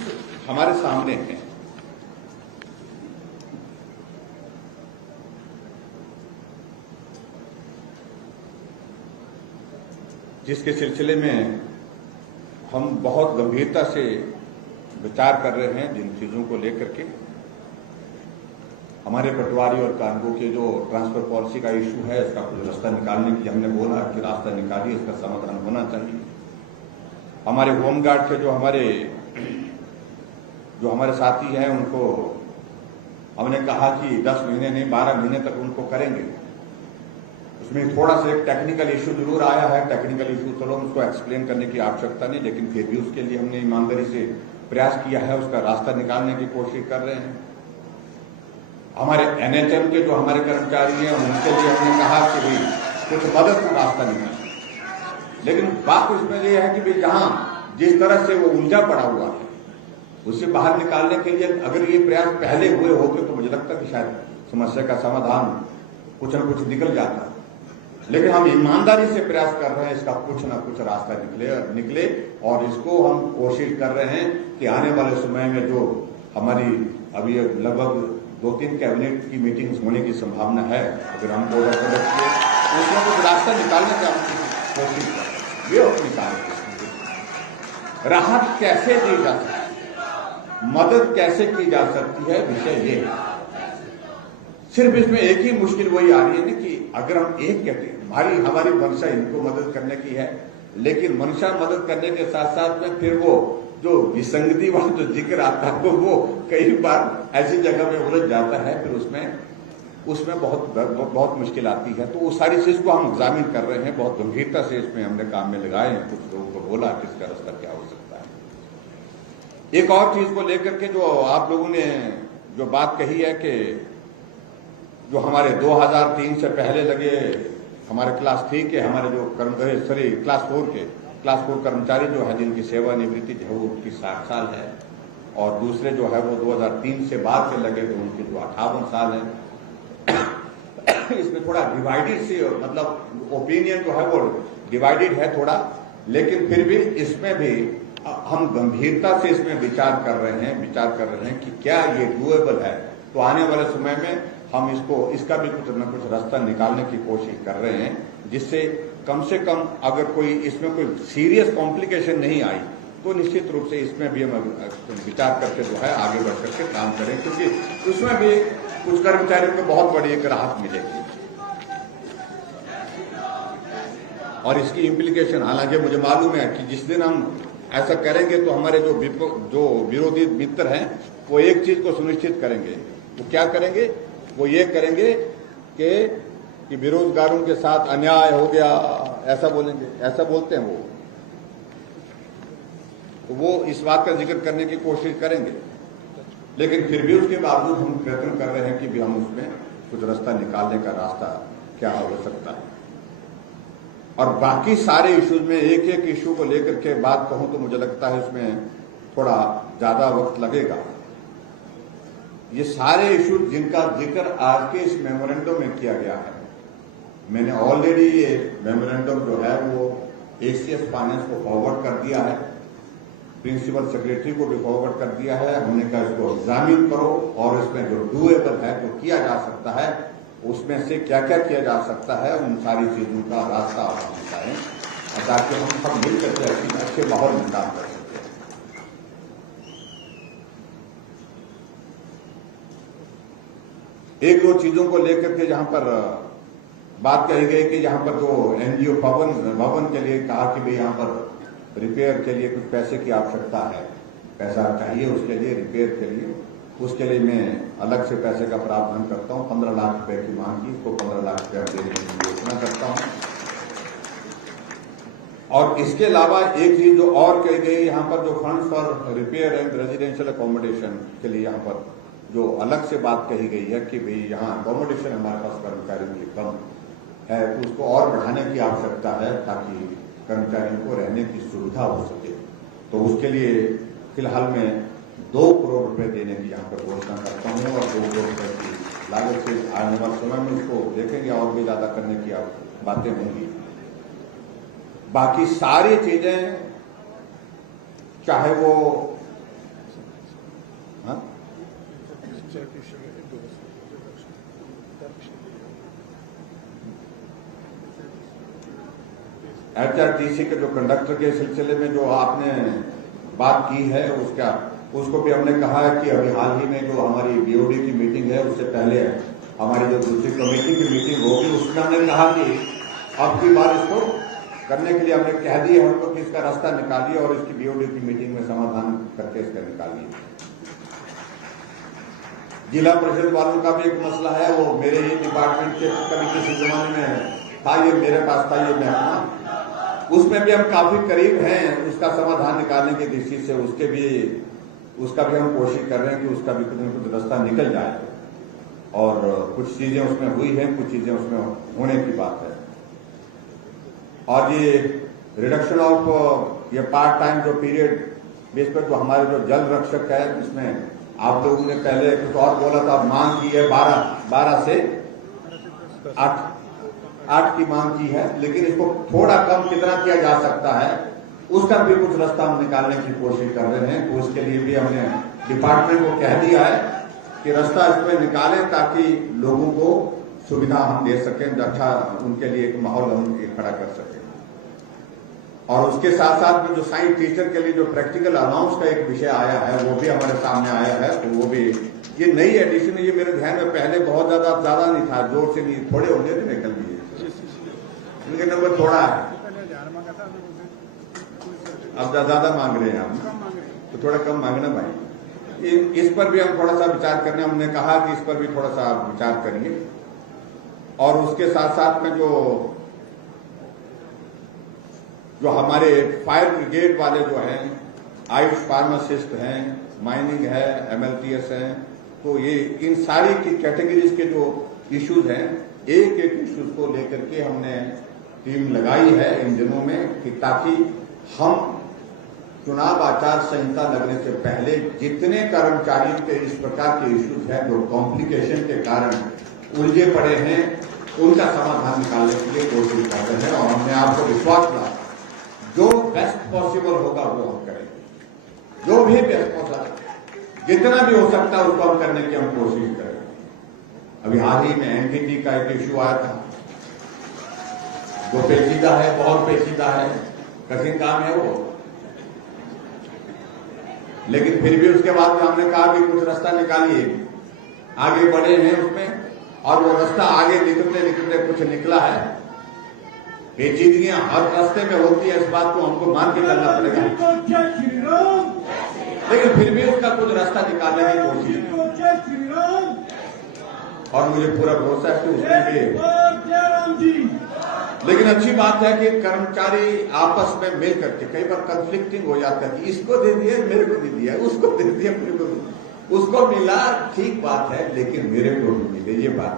हमारे सामने हैं। जिसके सिलसिले में हम बहुत गंभीरता से विचार कर रहे हैं, जिन चीजों को लेकर के हमारे पटवारी और कार्मिकों के जो ट्रांसफर पॉलिसी का इशू है, इसका कुछ रास्ता निकालने की हमने बोला कि रास्ता निकालिए, इसका समाधान होना चाहिए। हमारे होमगार्ड के जो हमारे साथी हैं, उनको हमने कहा कि 10 महीने नहीं 12 महीने तक उनको करेंगे। उसमें थोड़ा सा एक टेक्निकल इशू जरूर आया है। टेक्निकल इशू चलो उसको एक्सप्लेन करने की आवश्यकता नहीं, लेकिन फिर भी उसके लिए हमने ईमानदारी से प्रयास किया है, उसका रास्ता निकालने की कोशिश कर रहे हैं। हमारे एनएचएम के जो हमारे कर्मचारी हैं, उनके लिए हमने कहा कि भाई कुछ मदद का रास्ता निकालें। लेकिन बात इसमें यह है कि भाई जहां जिस तरह से वो उलझा पड़ा हुआ है, उससे बाहर निकालने के लिए अगर ये प्रयास पहले हुए होते तो मुझे लगता कि शायद समस्या का समाधान कुछ न कुछ निकल जाता। लेकिन हम ईमानदारी से प्रयास कर रहे हैं, इसका कुछ ना कुछ रास्ता निकले और इसको हम कोशिश कर रहे हैं कि आने वाले समय में जो हमारी अभी लगभग 2-3 कैबिनेट की मीटिंग्स होने की संभावना है, अगर हम बोर्ड ऑफ सदस्य उसमें कुछ रास्ता निकालने की कोशिश कर रहे हैं। वे निकाल राहत कैसे दी जा सकती है, मदद कैसे की जा सकती है, विषय ये है। सिर्फ इसमें एक ही मुश्किल वही आ रही है ना कि अगर हम एक कहते हैं हमारी मंशा इनको मदद करने की है, लेकिन मंशा मदद करने के साथ साथ में फिर वो जो विसंगति वाला जो जिक्र आता है वो कई बार ऐसी जगह में उलझ जाता है, फिर उसमें बहुत मुश्किल आती है। तो वो सारी चीज को हम एग्जामिन कर रहे हैं, बहुत गंभीरता से इसमें हमने काम में लगाए हैं। कुछ लोगों को बोला कि इसका रास्ता क्या हो सकता है। एक और चीज को लेकर के जो आप लोगों ने जो बात कही है कि जो हमारे 2003 से पहले लगे हमारे क्लास 3 के हमारे जो क्लास 4 कर्मचारी जो है, जिनकी सेवानिवृत्ति जो है वो उनकी 60 साल है, और दूसरे जो है वो 2003 से बाद से लगे तो उनके जो 58 साल है। इसमें थोड़ा डिवाइडेड से मतलब ओपिनियन जो है वो डिवाइडेड है थोड़ा, लेकिन फिर भी इसमें भी हम गंभीरता से इसमें विचार कर रहे हैं कि क्या ये डूएबल है। तो आने वाले समय में हम इसका भी कुछ न कुछ रास्ता निकालने की कोशिश कर रहे हैं, जिससे कम से कम अगर कोई इसमें कोई सीरियस कॉम्प्लिकेशन नहीं आई तो निश्चित रूप से इसमें भी हम विचार करके जो है आगे बढ़ करके काम करें, क्योंकि उसमें भी कुछ कर्मचारियों को बहुत बड़ी एक राहत मिलेगी। और इसकी इम्प्लीकेशन हालांकि मुझे मालूम है कि जिस दिन हम ऐसा करेंगे तो हमारे जो विरोधी मित्र हैं वो एक चीज को सुनिश्चित करेंगे। वो क्या करेंगे? वो ये करेंगे कि बेरोजगारों के साथ अन्याय हो गया, ऐसा बोलेंगे, ऐसा बोलते हैं वो। तो वो इस बात का जिक्र करने की कोशिश करेंगे, लेकिन फिर भी उसके बावजूद हम प्रयत्न कर रहे हैं कि भी हम उसमें कुछ रास्ता निकालने का रास्ता क्या हो सकता है। और बाकी सारे इश्यूज में एक एक इश्यू को लेकर के बात कहूं तो मुझे लगता है इसमें थोड़ा ज्यादा वक्त लगेगा। ये सारे इश्यू जिनका जिक्र आज के इस मेमोरेंडम में किया गया है, मैंने ऑलरेडी ये मेमोरेंडम जो है वो एसीएस फाइनेंस को फॉरवर्ड कर दिया है, प्रिंसिपल सेक्रेटरी को भी फॉरवर्ड कर दिया है। हमने कहा इसको एग्जामिन करो और इसमें जो डूएबल है, जो किया जा सकता है, उसमें से क्या क्या किया जा सकता है, उन सारी चीजों का रास्ता आप बताएं, ताकि हम सब मिलकर के अच्छे माहौल में काम कर सकें। एक दो चीजों को लेकर के जहां पर बात कही गई कि यहाँ पर जो एनजीओ भवन के लिए कहा कि भाई यहाँ पर रिपेयर के लिए कुछ पैसे की आवश्यकता है, पैसा चाहिए उसके लिए, रिपेयर के लिए, उसके लिए मैं अलग से पैसे का प्रावधान करता हूँ। 15 लाख रुपए की मांग की, इसको 15 लाख रुपया देने की घोषणा करता हूँ। और इसके अलावा एक चीज जो और कही गई, यहाँ पर जो funds for repair and residential accommodation के लिए यहाँ पर जो अलग से बात कही गई है कि भाई यहाँ अकोमोडेशन हमारे पास कर्मचारियों की कम है, तो उसको और बढ़ाने की आवश्यकता है ताकि कर्मचारियों को रहने की सुविधा हो सके। तो उसके लिए फिलहाल मैं 2 करोड़ रुपए देने की यहाँ पर घोषणा करता हूँ और 2 करोड़ रुपए की लागत से आने वाले समय में उसको देखेंगे और भी ज्यादा करने की बातें होंगी। बाकी सारी चीजें चाहे वो HRTC के जो कंडक्टर के सिलसिले में जो आपने बात की है उसको भी हमने कहा है कि अभी हाल ही में जो हमारी BOD की मीटिंग है उससे पहले हमारी जो दूसरी कमेटी की मीटिंग होगी उसमें हमने कहा कि अब की बार इसको करने के लिए हमने कह दिया हमको कि इसका रास्ता निकालिए और इसकी BOD की मीटिंग में समाधान करके इसका निकालिए। जिला परिषद वालों का भी एक मसला है, वो मेरे ही डिपार्टमेंट के कभी किसी जमाने में था, ये मेरे पास था ये महकमा, उसमें भी हम काफी करीब हैं उसका समाधान निकालने की दृष्टि से। उसका भी हम कोशिश कर रहे हैं कि उसका भी कुछ न कुछ रास्ता निकल जाए और कुछ चीजें उसमें हुई हैं, कुछ चीजें उसमें होने की बात है। और ये रिडक्शन ऑफ ये पार्ट टाइम जो पीरियड बेस पर जो हमारे जो जल रक्षक है, इसमें आप लोगों ने पहले कुछ और बोला था, मांग की है 12 से 8 की मांग की है, लेकिन इसको थोड़ा कम कितना किया जा सकता है उसका भी कुछ रास्ता हम निकालने की कोशिश कर रहे हैं। तो उसके लिए भी हमने डिपार्टमेंट को कह दिया है कि रास्ता इसमें निकालें ताकि लोगों को सुविधा हम दे सकें, अच्छा उनके लिए एक माहौल हम खड़ा कर सकें। और उसके साथ साथ में जो साइंस टीचर के लिए जो प्रैक्टिकल अलाउंस का एक विषय आया है वो भी हमारे सामने आया है। तो वो भी ये नई एडिशन है, ये मेरे ध्यान में पहले बहुत ज्यादा नहीं था, जोर से नहीं, थोड़े होंगे थे निकल दिए, इनके नंबर थोड़ा है, अब ज्यादा मांग रहे हैं हम, तो थोड़ा कम मांगना भाई। इस पर भी हम थोड़ा सा विचार करने, हमने कहा कि इस पर भी थोड़ा सा विचार करिए। और उसके साथ साथ में जो हमारे फायर ब्रिगेड वाले जो हैं, आयुष फार्मासिस्ट हैं, माइनिंग है, MLTS हैं, तो ये इन सारी की कैटेगरीज के जो इश्यूज हैं, एक इश्यूज को लेकर के हमने टीम लगाई है इन दिनों में कि ताकि हम चुनाव आचार संहिता लगने से पहले जितने कर्मचारियों के इस प्रकार के इश्यूज हैं जो कॉम्प्लिकेशन के कारण उलझे पड़े हैं, उनका समाधान निकालने के लिए कोशिश कर रहे हैं। और हमने आपको विश्वास दिया जो बेस्ट पॉसिबल होगा वो हम करेंगे, जो भी बेस्ट पॉसिबल जितना भी हो सकता है उसको हम करने की हम कोशिश करेंगे। अभी हाल ही में एनटीटी का एक इश्यू आया था, वो पेचीदा है, बहुत पेचीदा है, कठिन काम है वो, लेकिन फिर भी उसके बाद में हमने कहा कि कुछ रास्ता निकालिए, आगे बढ़े हैं उसमें, और वो रास्ता आगे निकलते कुछ निकला है। पेचीदगियां हर रास्ते में होती है, इस बात को हमको मान के चलना पड़ेगा, लेकिन फिर भी उसका कुछ रास्ता निकालने की कोशिश है। और मुझे पूरा भरोसा है कि उसमें भी, लेकिन अच्छी बात है कि कर्मचारी आपस में मिल करके, कई बार कंफ्लिक्टिंग हो जाता है कि इसको दे दिया मेरे को नहीं दिया, उसको दे दिया मेरे को, उसको मिला ठीक बात है, लेकिन मेरे को भी मिले, ये बात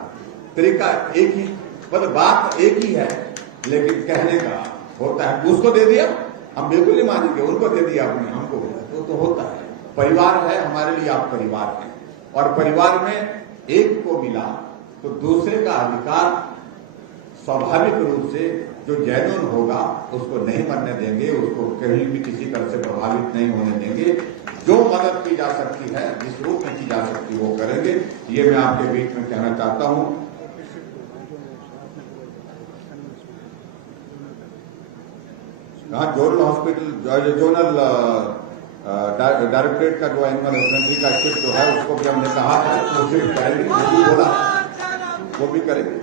तरीका एक ही, मतलब बात एक ही है, लेकिन कहने का होता है। उसको दे दिया हम बिल्कुल नहीं मानेंगे, उनको दे दिया आपने हमको मिला, तो होता है। परिवार है, हमारे लिए आप परिवार हैं, और परिवार में एक को मिला तो दूसरे का अधिकार स्वाभाविक रूप से जो जेन्युइन होगा उसको नहीं मरने देंगे, उसको कहीं भी किसी तरह से प्रभावित नहीं होने देंगे। जो मदद की जा सकती है, जिस रूप में की जा सकती है वो करेंगे। ये मैं आपके बीच में कहना चाहता हूं। जोनल हॉस्पिटल, जोनल डायरेक्टरेट का जो एनिमल हस्बेंड्री का स्क्रिप्ट जो है उसको भी हमने कहा था, वो भी करेंगे, वो भी बोला वो भी करेंगे।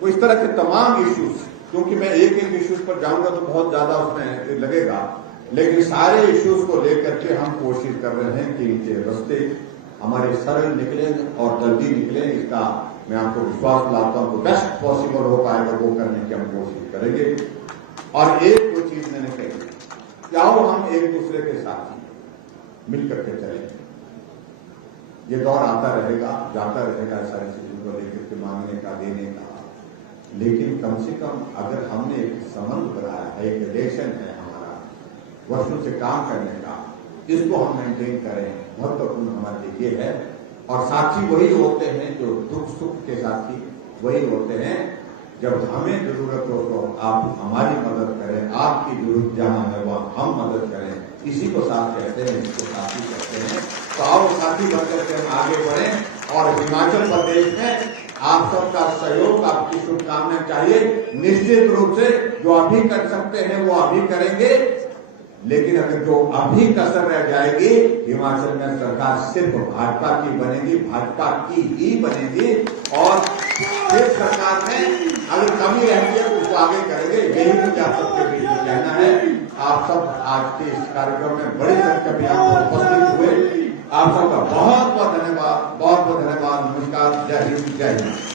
तो इस तरह के तमाम इश्यूज, क्योंकि मैं एक इश्यूज पर जाऊंगा तो बहुत ज्यादा उसमें लगेगा, लेकिन सारे इश्यूज को लेकर के हम कोशिश कर रहे हैं कि इनके रास्ते हमारे सरल निकले और जल्दी निकले। इसका मैं आपको विश्वास दिलाता हूं, तो बेस्ट पॉसिबल हो पाएगा वो करने की हम कोशिश करेंगे। और एक दो चीज मैंने कही कि आओ हम एक दूसरे के साथ ही मिलकर के चलेंगे। ये दौर आता रहेगा, जाता रहेगा, सारी चीजों को लेकर के मांगने का, देने का, लेकिन कम से कम अगर हमने एक संबंध बनाया है, एक रिलेशन है हमारा वर्षों से काम करने का, इसको हम मेंटेन करें, महत्वपूर्ण हमारे लिए ये है। और साथी वही होते हैं जो दुख सुख के साथी वही होते हैं। जब हमें जरूरत हो तो आप हमारी मदद करें, आपकी जरूरत जहां है वह हम मदद करें, इसी को साथ कहते हैं, इसको साथी कहते हैं। तो आओ साथी बनकर के हम आगे बढ़ें और हिमाचल प्रदेश में आप सबका सहयोग, आपकी शुभकामनाएं चाहिए। निश्चित रूप से जो अभी कर सकते हैं वो अभी करेंगे, लेकिन अगर जो अभी कसर रह जाएगी, हिमाचल में सरकार सिर्फ भाजपा की बनेगी, भाजपा की ही बनेगी। और फिर सरकार में अगर कमी रहती है तो उसको आगे करेंगे। यही मुझे आप सबके बीच में कहना है। आप सब आज के इस कार्यक्रम में बड़ी संख्या में आप उपस्थित हुए, आप सबका बहुत बहुत धन्यवाद, बहुत बहुत धन्यवाद। नमस्कार, जय हिंद, जय हिंद।